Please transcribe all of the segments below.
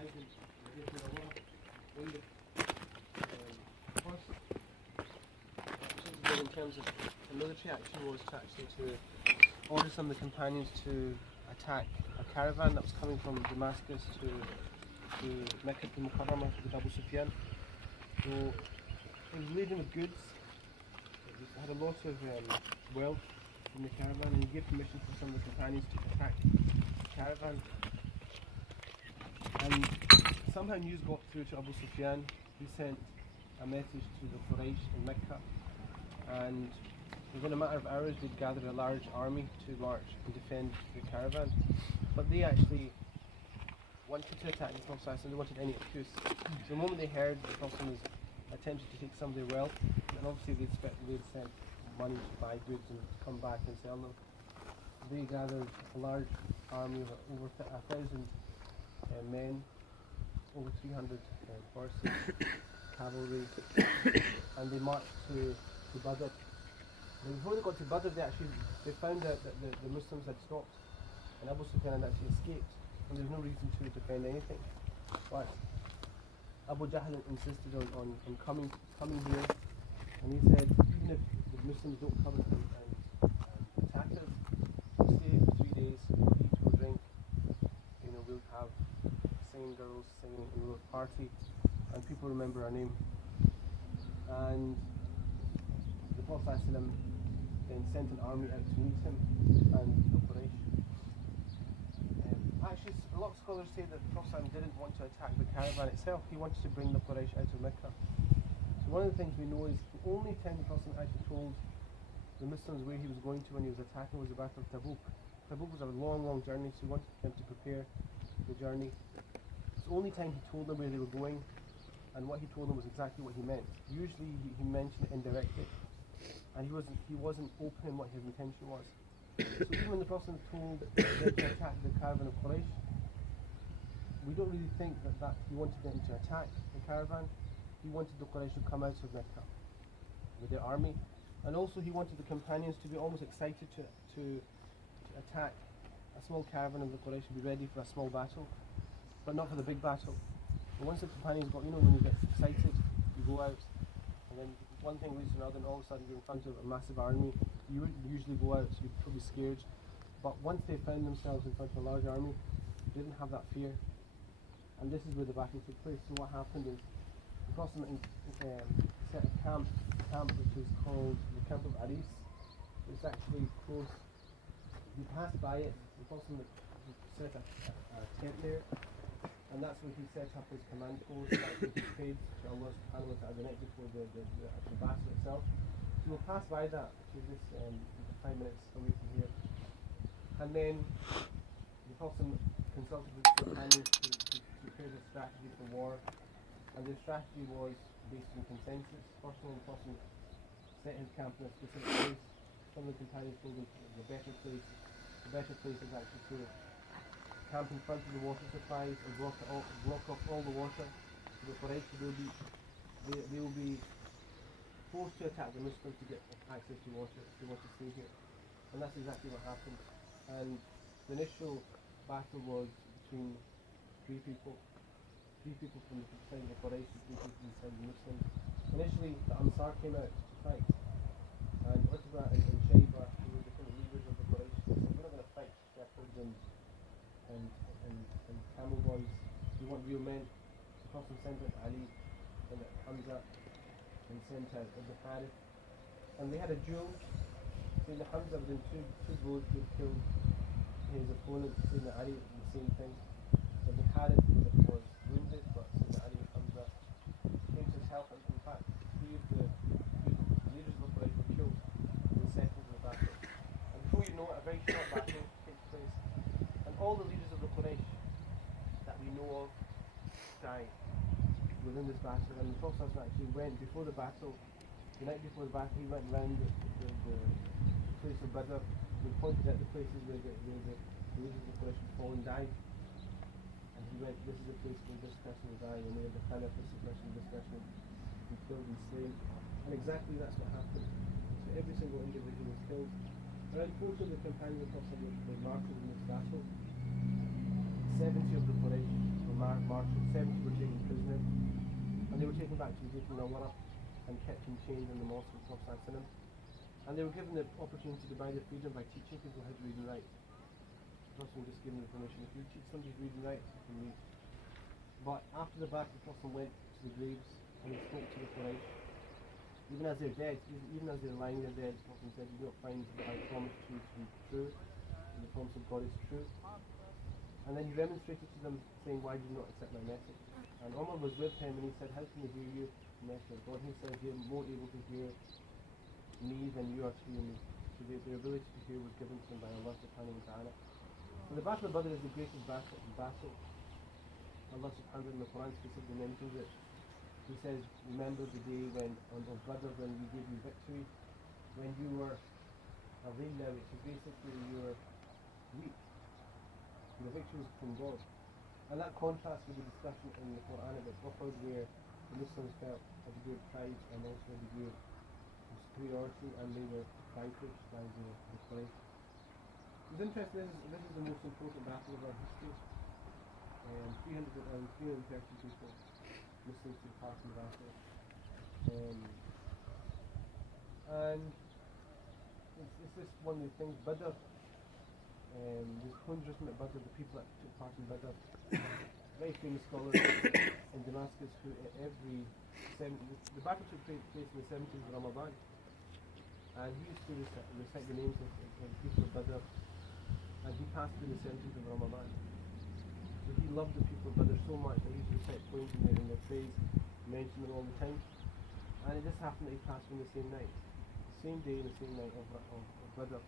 in terms of the military action was to order some of the companions to attack a caravan that was coming from Damascus to Mecca to Mukarramah with Abu Sufyan. So it was laden with goods. It had a lot of wealth in the caravan, and he gave permission for some of the companions to attack the caravan. And somehow news got through to Abu Sufyan. He sent a message to the Quraysh in Mecca, and within a matter of hours they'd gathered a large army to march and defend the caravan. But they actually wanted to attack the Prophet, and they wanted any excuse. So the moment they heard the Prophet was attempting to take some of their wealth, and obviously they'd sent money to buy goods and come back and sell them, they gathered a large army of over 1,000 men, over 300 horses, cavalry, and they marched to Badr. And before they got to Badr, they found out that the Muslims had stopped, and Abu Sufyan had actually escaped, and there was no reason to defend anything. But Abu Jahl insisted on coming here, and he said, even if the Muslims don't come and attack us, we'll stay for 3 days, we'll eat, we'll drink, we'll have singing girls singing, and we'll party, and people remember our name. And the Prophet then sent an army out to meet him and the Quraysh. Actually, a lot of scholars say that the Prophet didn't want to attack the caravan itself. He wanted to bring the Quraysh out of Mecca. So one of the things we know is the only time the Prophet actually told the Muslims where he was going to when he was attacking was the Battle of Tabuk. Tabuk was a long, long journey, so he wanted them to prepare the journey. It's the only time he told them where they were going, and what he told them was exactly what he meant. Usually he mentioned it indirectly, and he wasn't open in what his intention was. So even when the Prophet told them to attack the caravan of Quraysh, we don't really think that he wanted them to attack the caravan. He wanted the Quraysh to come out of Mecca with their army, and also he wanted the companions to be almost excited to attack a small caravan of the Quraysh and be ready for a small battle, but not for the big battle. And once the companions got, when you get excited, you go out, and then one thing leads to another, and all of a sudden you're in front of a massive army. You wouldn't usually go out, so you'd probably be scared. But once they found themselves in front of a large army, they didn't have that fear. And this is where the battle took place. So what happened is the Prophet set a camp which is called the Camp of Aris. It's actually close. You pass by it, the Prophet set a tent there, and that's where he set up his command post, that's where he prayed to Allah subhanahu wa ta'ala the night before the actual battle itself. So we'll pass by that, which is 5 minutes away from here. And then the Prophet consulted with his companions to prepare the strategy for war, and the strategy was based on consensus. First of all, the Prophet set his camp in a specific place. Some of the companions told him the better place is actually to camp in front of the water supplies or block off all the water. So the Quraysh they will be forced to attack the Muslims to get access to water if they want to stay here. And that's exactly what happened. And the initial battle was between three people from the side of the Quraysh and 3 people from the side of the Muslims. Initially the Ansar came out to fight, and Utbah and Shayba, who were the kind of leaders of the Quraysh, said, we're not going to fight shepherds and camel boys, we want real men. The Prophet sent out Ali and Hamza and sent out Ibn Harith, and they had a duel. Sayyidina Hamza was in two blows, he killed his opponent. Sayyidina Ali did the same thing. Ibn Harith was wounded, but Sayyidina Ali and Hamza came to his help, and in fact 3 of the leaders of the Quraysh were killed in the seconds of the battle. And before you know it, a very short battle takes place, and all the leaders of the Quraysh that we know of died within this battle. And the Prophet actually went before the battle, the night before the battle, he went around the place of Badr. He pointed out the places where the leaders of the Quraysh had fallen and died. And he went, this is the place where this person will die, and where the Khalif, this person will be killed and slain. And exactly that's what happened. So every single individual was killed. Around 40 of the companions of the Prophet were martyred in this battle. 70 of the Quraysh were martyred martyrs. 70 were taken prisoner, and they were taken back to the Munawwara and kept in chains in the mosque of the Prophet. And they were given the opportunity to buy their freedom by teaching people how to read and write. The Prophet just giving information. If you teach somebody to read and write, you can read. But after the battle, the Prophet went to the graves and he spoke to the Quraysh. Even as they're dead, even as they're lying there dead, the Prophet said, "You don't find that I promised you to be true, and the promise of God is true." And then he remonstrated to them, saying, "Why do you not accept my message?" And Umar was with him, and he said, "How can they hear you, the message of God?" He said, "You're more able to hear me than you are to hear me." So their ability to hear was given to them by Allah subhanahu wa ta'ala. So the Battle of Badr is the greatest battle. Allah subhanahu wa ta'ala in the Quran specifically mentions it. He says, "Remember the day when on Badr when we gave you victory, when you were adilla, which is basically you were weak. The victory was from God." And that contrasts with the discussion in the Quran about Uhud, where the Muslims felt a degree of pride and also a degree of superiority, and they were vanquished by the Quraysh. It's interesting, this is the most important battle of our history. 330 people, Muslims took part in the battle. And it's just one of the things, Badr, there's poems written at Badr, the people that took part in Badr. Very famous scholars in Damascus who the battle took place in the 17th of Ramadan. And he used to recite the names of people of Badr, and he passed through the 17th of Ramadan. So he loved the people of Badr so much that he used to recite poems in their praise, mention them all the time. And it just happened that he passed on the same night, the same day and the same night of Badr.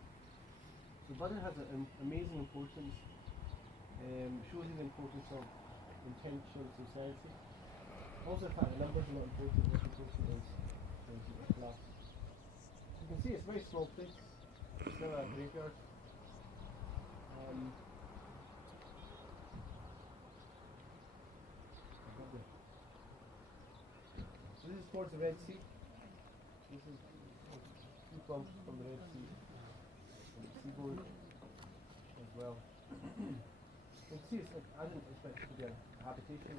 So Badr has an amazing importance, shows you the importance of intentional sincerity. Also the fact that numbers are not important, what's important is ikhlas. You can see it's a very small place, it's now a graveyard. So this is towards the Red Sea. This is 2 kilometers from the Red Sea, and the seaboard as well. You can see I didn't expect it to be a habitation.